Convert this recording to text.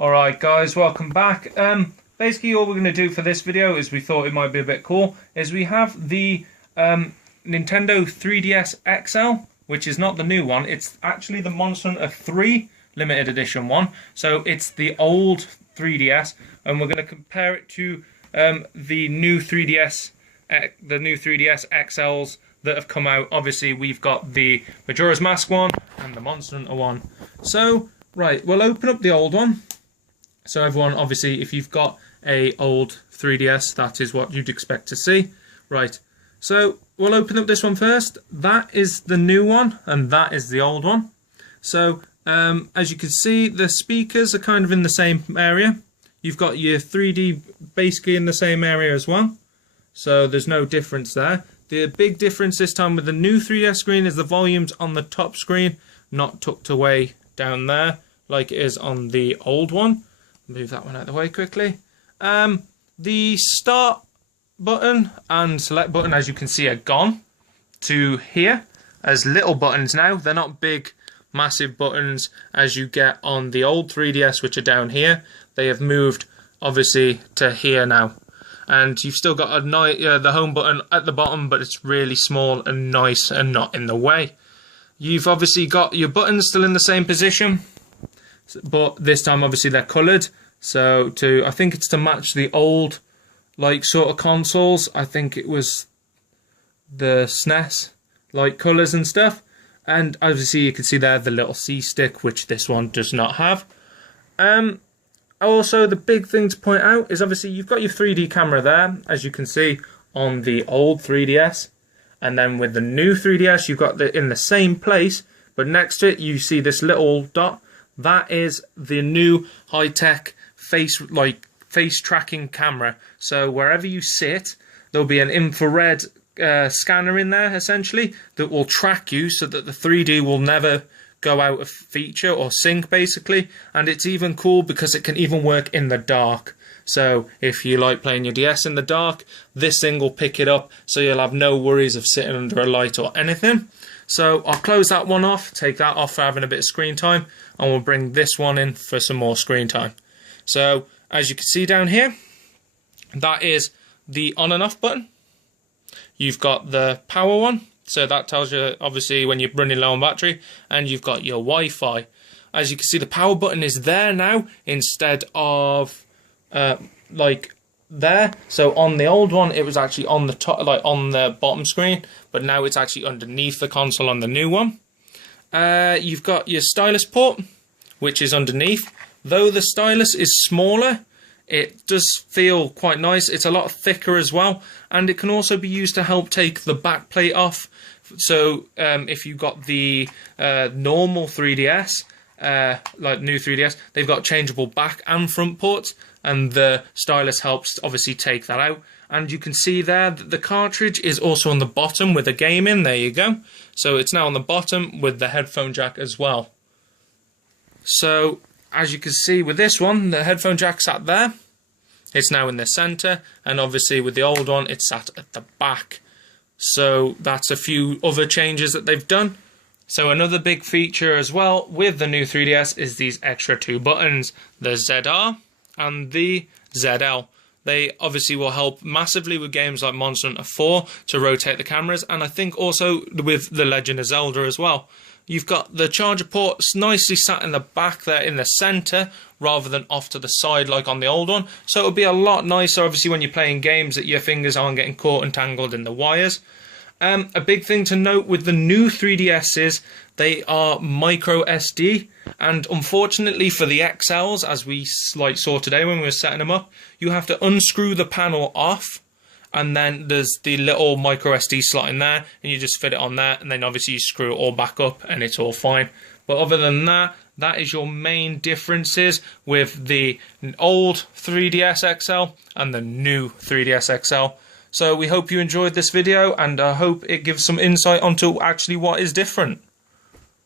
Alright guys, welcome back. Basically all we're going to do for this video is we thought it might be a bit cool, is we have the Nintendo 3DS XL, which is not the new one, it's actually the Monster Hunter 3 limited edition one. So it's the old 3DS, and we're going to compare it to the new 3DS XLs that have come out. Obviously we've got the Majora's Mask one and the Monster Hunter one. So right, we'll open up the old one. So everyone, obviously, if you've got a old 3DS, that is what you'd expect to see. Right, so we'll open up this one first. That is the new one, and that is the old one. So, as you can see, the speakers are kind of in the same area. You've got your 3D basically in the same area as well. So there's no difference there. The big difference this time with the new 3DS screen is the volume's on the top screen, not tucked away down there like it is on the old one. Move that one out of the way quickly. The start button and select button, as you can see, are gone to here as little buttons now. They're not big, massive buttons as you get on the old 3DS, which are down here. They have moved, obviously, to here now. And you've still got the home button at the bottom, but it's really small and nice and not in the way. You've obviously got your buttons still in the same position, but this time obviously they're coloured. So I think it's to match the old sort of consoles. I think it was the SNES colours and stuff. And obviously you can see there the little C stick, which this one does not have. Also, the big thing to point out is obviously you've got your 3D camera there, as you can see on the old 3DS. And then with the new 3DS, you've got in the same place, but next to it you see this little dot. That is the new high-tech face tracking camera. So wherever you sit, there'll be an infrared scanner in there, essentially, that will track you so that the 3D will never go out of feature or sync, basically. And it's even cool because it can even work in the dark. So if you like playing your DS in the dark, this thing will pick it up, so you'll have no worries of sitting under a light or anything. So I'll close that one off, take that off for having a bit of screen time, and we'll bring this one in for some more screen time. So as you can see down here, that is the on and off button. You've got the power one, so that tells you obviously when you're running low on battery, and you've got your Wi-Fi. As you can see, the power button is there now instead of there. So on the old one it was actually on the top, on the bottom screen, but now it's actually underneath the console on the new one. You've got your stylus port, which is underneath. Though the stylus is smaller, it does feel quite nice. It's a lot thicker as well, and it can also be used to help take the back plate off. So if you've got the normal 3DS, new 3DS, they've got changeable back and front ports, and the stylus helps obviously take that out. And you can see there that the cartridge is also on the bottom with a game in. There you go. So it's now on the bottom with the headphone jack as well. So as you can see with this one, the headphone jack sat there. It's now in the centre, and obviously with the old one, it's sat at the back. So that's a few other changes that they've done. So another big feature as well with the new 3DS is these extra two buttons, the ZR and the ZL. They obviously will help massively with games like Monster Hunter 4 to rotate the cameras, and I think also with the Legend of Zelda as well. You've got the charger ports nicely sat in the back there in the centre, rather than off to the side like on the old one. So it'll be a lot nicer, obviously, when you're playing games that your fingers aren't getting caught and tangled in the wires. A big thing to note with the new 3DS is they are micro SD, and unfortunately for the XLs, as we saw today when we were setting them up, you have to unscrew the panel off, and then there's the little micro SD slot in there, and you just fit it on there, and then obviously you screw it all back up and it's all fine. But other than that, that is your main differences with the old 3DS XL and the new 3DS XL. So we hope you enjoyed this video, and I hope it gives some insight onto actually what is different.